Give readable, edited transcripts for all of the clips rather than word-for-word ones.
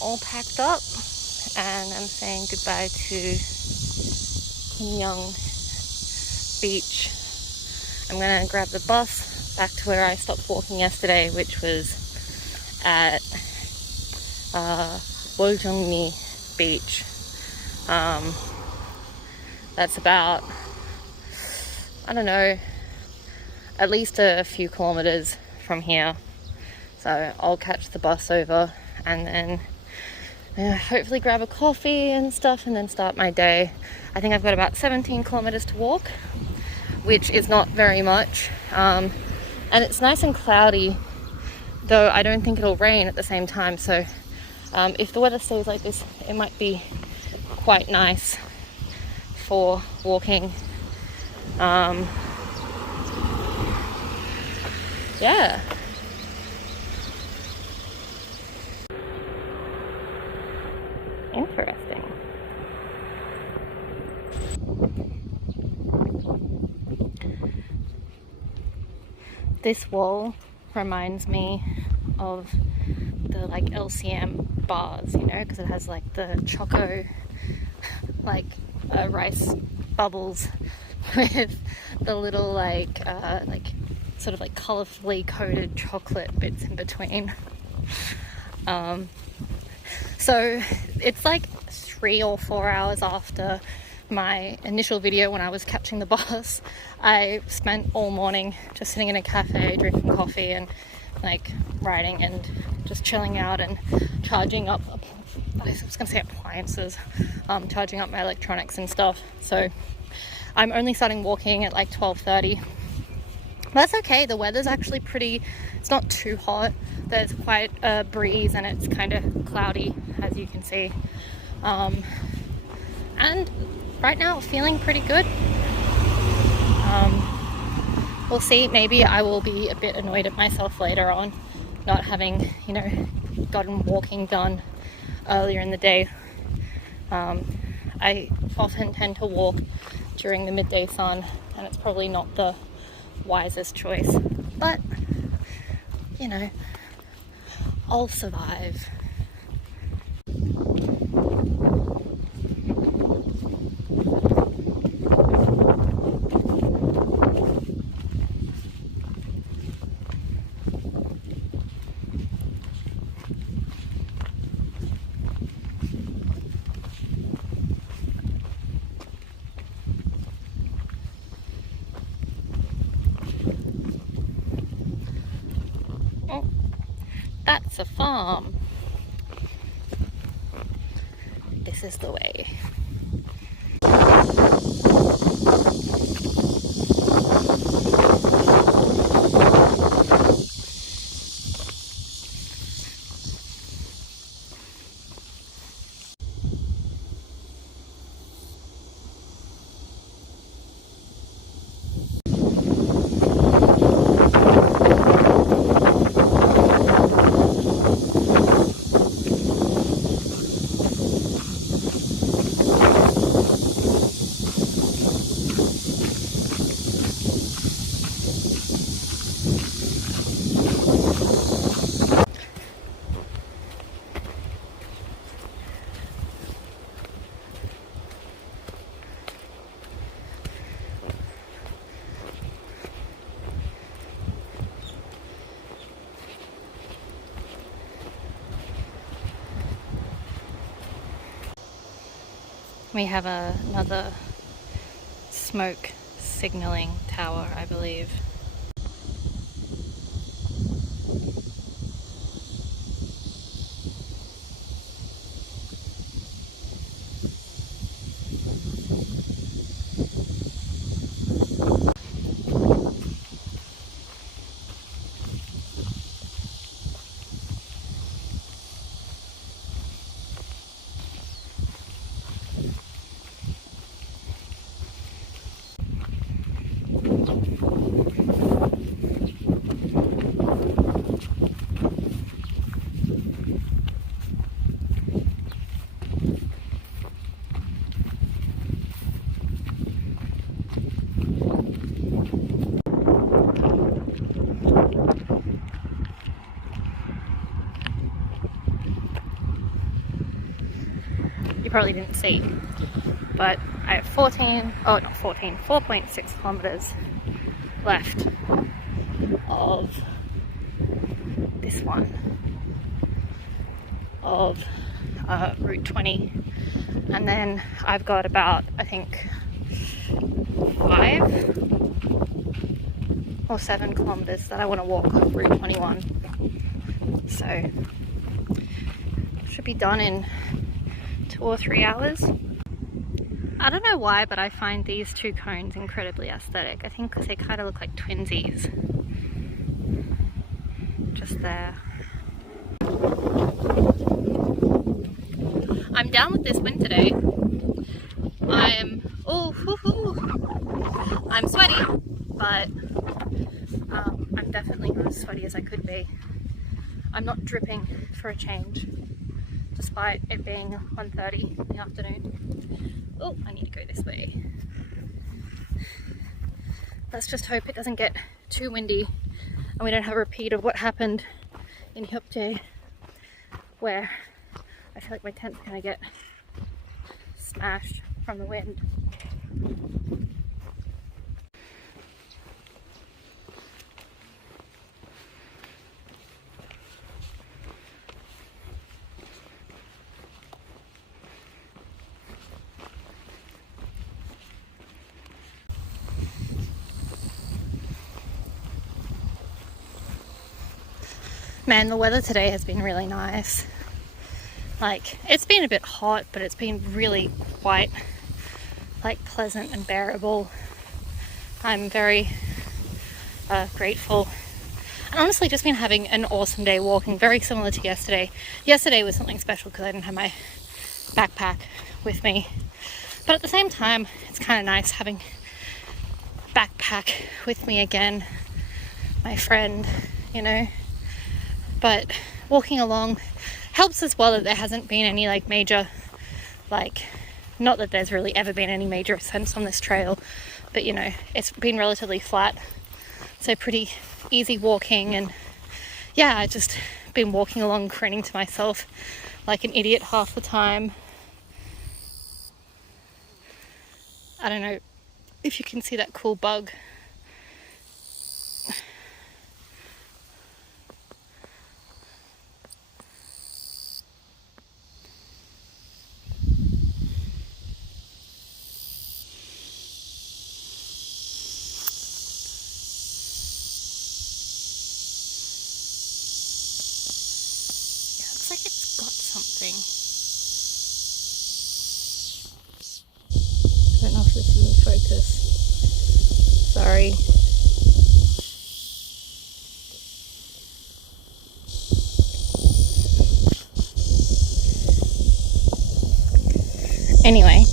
all packed up and I'm saying goodbye to Young Beach. I'm gonna grab the bus back to where I stopped walking yesterday, which was at Woljongmi Beach. That's about, I don't know, at least a few kilometers from here. So I'll catch the bus over and then hopefully grab a coffee and stuff and then start my day. I think I've got about 17 kilometers to walk, which is not very much. And it's nice and cloudy, though I don't think it'll rain at the same time. So if the weather stays like this, it might be quite nice for walking. Yeah. Interesting. This wall reminds me of the like LCM bars, you know, because it has like the choco, like rice bubbles with the little like sort of like colorfully coated chocolate bits in between. So it's like 3 or 4 hours after my initial video when I was catching the bus. I spent all morning just sitting in a cafe drinking coffee and like writing and just chilling out and charging up, I was gonna say appliances, charging up my electronics and stuff. So I'm only starting walking at like 12:30. That's okay, the weather's actually pretty, it's not too hot. There's quite a breeze and it's kind of cloudy, as you can see. And right now feeling pretty good. We'll see, maybe I will be a bit annoyed at myself later on, not having, you know, gotten walking done earlier in the day. I often tend to walk during the midday sun and it's probably not the wisest choice, but you know, I'll survive. Oh, that's a farm. This is the way. We have another smoke signaling tower, I believe. you probably didn't see. But I have 4.6 kilometers left of this one, of Route 20. And then I've got about, I think, 5 or 7 kilometers that I want to walk on Route 21. So, should be done in 2 or 3 hours. I don't know why, but I find these two cones incredibly aesthetic. I think because they kind of look like twinsies. Just there. I'm down with this wind today. I'm sweaty, but I'm definitely not as sweaty as I could be. I'm not dripping for a change, despite it being 1:30 in the afternoon. Oh, I need to go this way. Let's just hope it doesn't get too windy and we don't have a repeat of what happened in Hyopje, where I feel like my tent's gonna get smashed from the wind. Man, the weather today has been really nice. Like, it's been a bit hot, but it's been really quite, like, pleasant and bearable. I'm very grateful. And honestly, just been having an awesome day walking, very similar to yesterday. Yesterday was something special because I didn't have my backpack with me. But at the same time, it's kind of nice having a backpack with me again, my friend, you know. But walking along helps as well that there hasn't been any like major, like, not that there's really ever been any major ascents on this trail, but you know, it's been relatively flat, so pretty easy walking. And yeah, I just been walking along grinning to myself like an idiot half the time. I don't know if you can see that cool bug. Looks like it's got something. I don't know if this is in focus. Sorry. Anyway.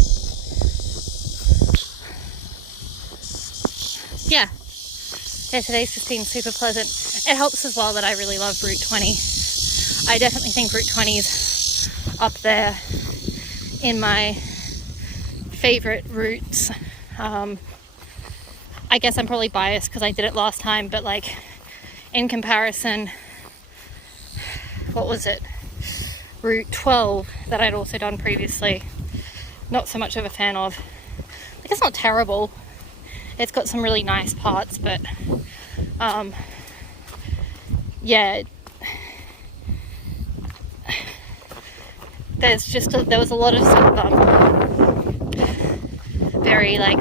Yeah. Yeah, today's just been super pleasant. It helps as well that I really love Route 20. I definitely think Route 20's up there in my favorite routes. I guess I'm probably biased because I did it last time, but like in comparison, what was it? Route 12 that I'd also done previously. Not so much of a fan of. Like, it's not terrible. It's got some really nice parts, but yeah, there was a lot of sort of very like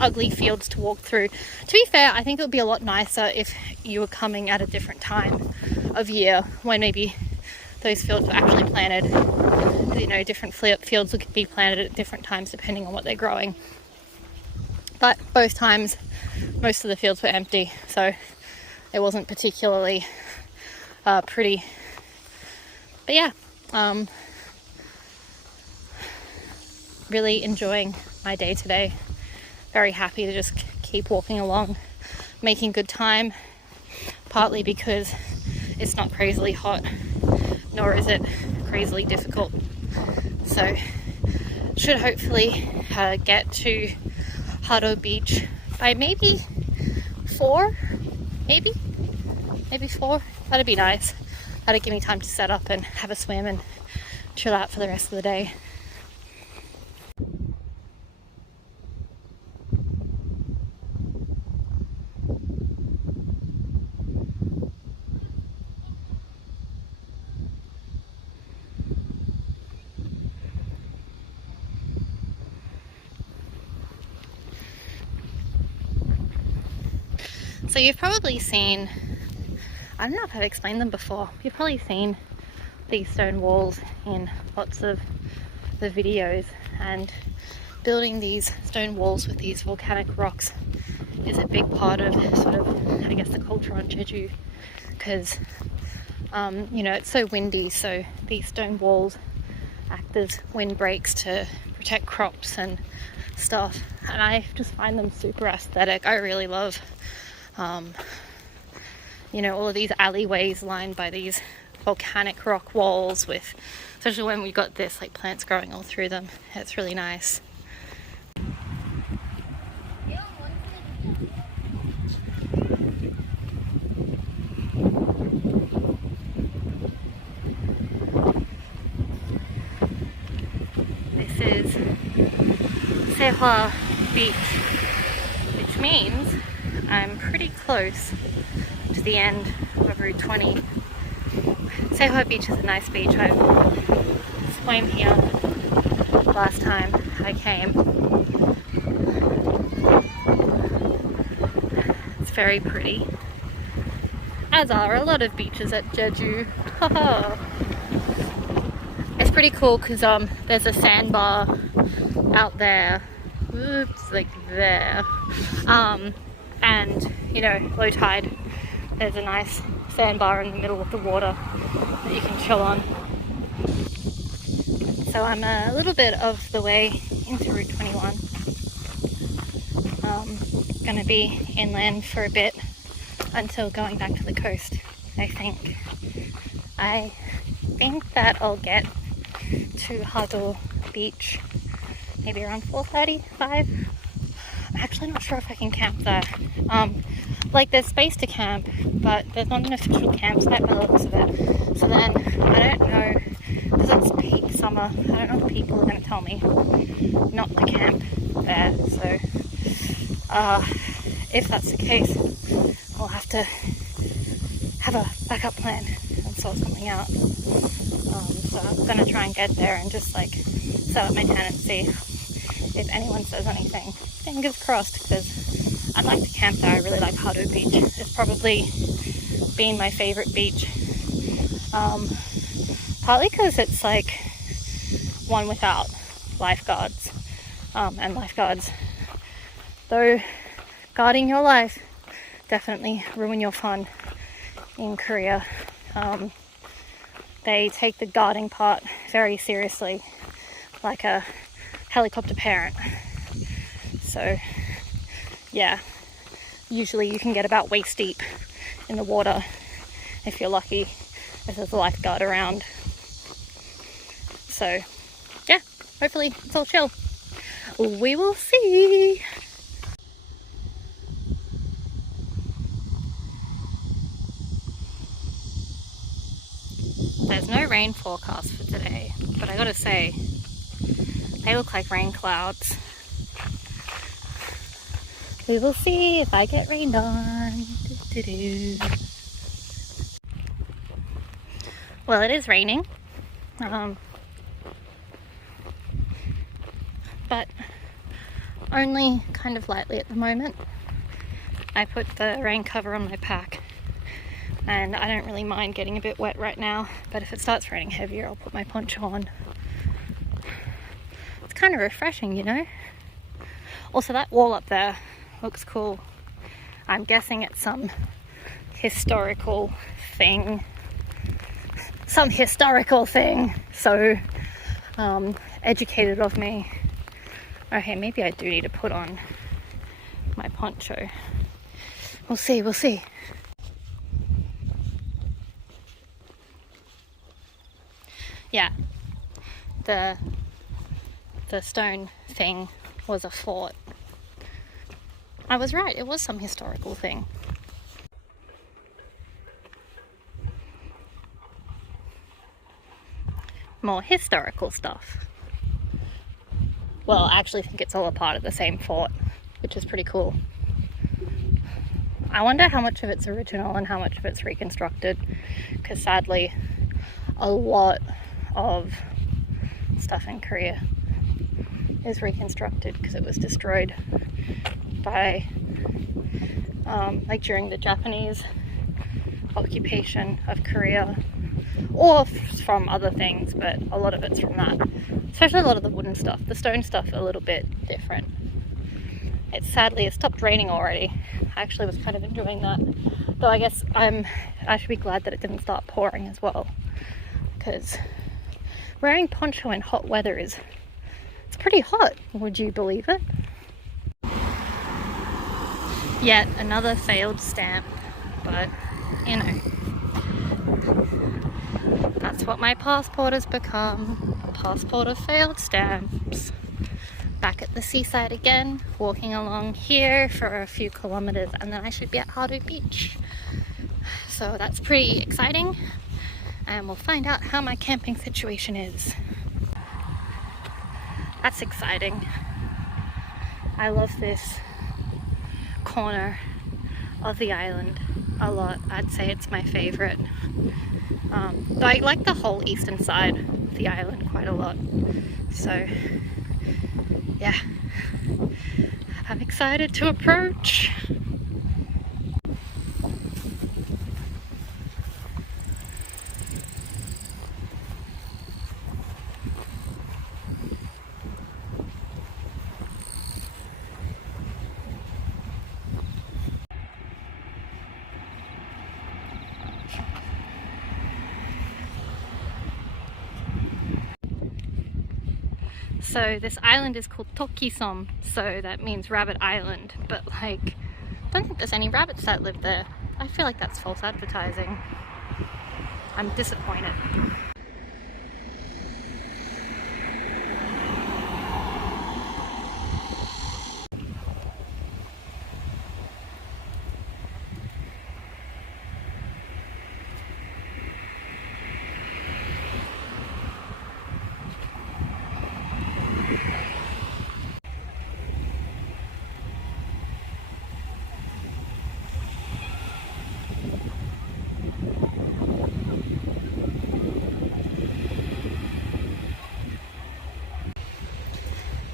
ugly fields to walk through. To be fair, I think it would be a lot nicer if you were coming at a different time of year when maybe those fields were actually planted. You know, different fields could be planted at different times depending on what they're growing. But both times, most of the fields were empty, so it wasn't particularly pretty. But yeah, really enjoying my day today. Very happy to just keep walking along, making good time, partly because it's not crazily hot, nor is it crazily difficult. So should hopefully get to Hado Beach by maybe 4, maybe 4. That'd be nice. That'd give me time to set up and have a swim and chill out for the rest of the day. So you've probably seen, I don't know if I've explained them before, you've probably seen these stone walls in lots of the videos, and building these stone walls with these volcanic rocks is a big part of sort of, I guess, the culture on Jeju, because you know, it's so windy, so these stone walls act as windbreaks to protect crops and stuff, and I just find them super aesthetic. I really love you know, all of these alleyways lined by these volcanic rock walls, with, especially when we got this like plants growing all through them. It's really nice. This is Jeju Beach, which means I'm pretty close to the end of Route 20. Jeju Beach is a nice beach. I swam here last time I came. It's very pretty, as are a lot of beaches at Jeju. It's pretty cool because there's a sandbar out there. Oops, like there. And you know, low tide, there's a nice sandbar in the middle of the water that you can chill on. So I'm a little bit of the way into Route 21. Gonna be inland for a bit until going back to the coast, I think. I think that I'll get to Hado Beach maybe around 4:30, 5. I'm actually not sure if I can camp there. Like, there's space to camp, but there's not an official campsite by the looks of it. So then, I don't know, because it's peak summer, I don't know if people are going to tell me not to camp there. So, if that's the case, I'll have to have a backup plan and sort something out. So I'm going to try and get there and just, like, set up my tent and see if anyone says anything. Fingers crossed, because I'd like to camp there. I really like Hado Beach. It's probably been my favorite beach. Partly because it's like one without lifeguards. And lifeguards, though guarding your life, definitely ruin your fun in Korea. They take the guarding part very seriously, like a helicopter parent. So yeah, usually you can get about waist deep in the water if you're lucky, if there's a lifeguard around. So yeah, hopefully it's all chill. We will see. There's no rain forecast for today, but I gotta say, they look like rain clouds. We will see if I get rained on. Well, it is raining. But only kind of lightly at the moment. I put the rain cover on my pack, and I don't really mind getting a bit wet right now, but if it starts raining heavier, I'll put my poncho on. It's kind of refreshing, you know? Also, that wall up there looks cool. I'm guessing it's some historical thing. So educated of me. Okay, maybe I do need to put on my poncho. We'll see. Yeah, the stone thing was a fort. I was right, it was some historical thing. More historical stuff. Well, I actually think it's all a part of the same fort, which is pretty cool. I wonder how much of it's original and how much of it's reconstructed, because sadly, a lot of stuff in Korea is reconstructed because it was destroyed by like during the Japanese occupation of Korea, or from other things, but a lot of it's from that. Especially a lot of the wooden stuff. The stone stuff a little bit different. It stopped raining already. I actually was kind of enjoying that, though I guess I should be glad that it didn't start pouring as well, because wearing poncho in hot weather it's pretty hot. Would you believe it? Yet another failed stamp, but you know, that's what my passport has become, a passport of failed stamps. Back at the seaside again, walking along here for a few kilometers, and then I should be at Hardo Beach. So that's pretty exciting, and we'll find out how my camping situation is. That's exciting. I love this corner of the island a lot. I'd say it's my favorite. Though I like the whole eastern side of the island quite a lot. So yeah, I'm excited to approach. So this island is called Tokisom, so that means Rabbit Island, but like, I don't think there's any rabbits that live there. I feel like that's false advertising. I'm disappointed.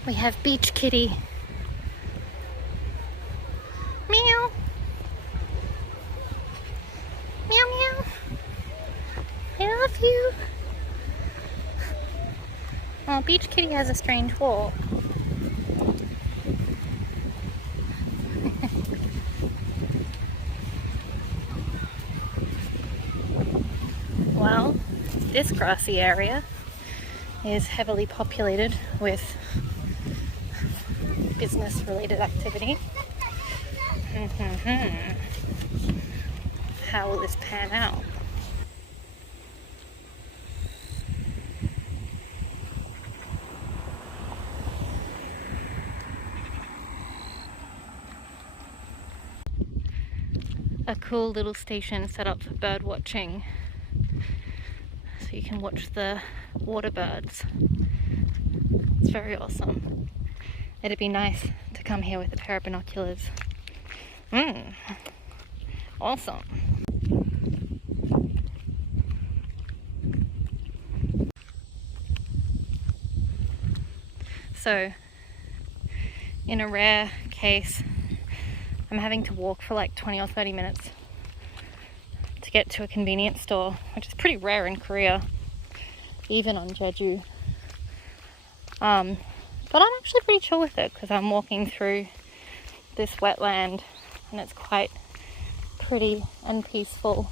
We have Beach Kitty. Meow. Meow meow. I love you. Oh, Beach Kitty has a strange walk. Well, this grassy area is heavily populated with business-related activity. How will this pan out? A cool little station set up for bird watching, so you can watch the water birds. It's very awesome. It'd be nice to come here with a pair of binoculars. Awesome. So, in a rare case, I'm having to walk for like 20 or 30 minutes to get to a convenience store, which is pretty rare in Korea, even on Jeju. But I'm actually pretty chill with it because I'm walking through this wetland and it's quite pretty and peaceful.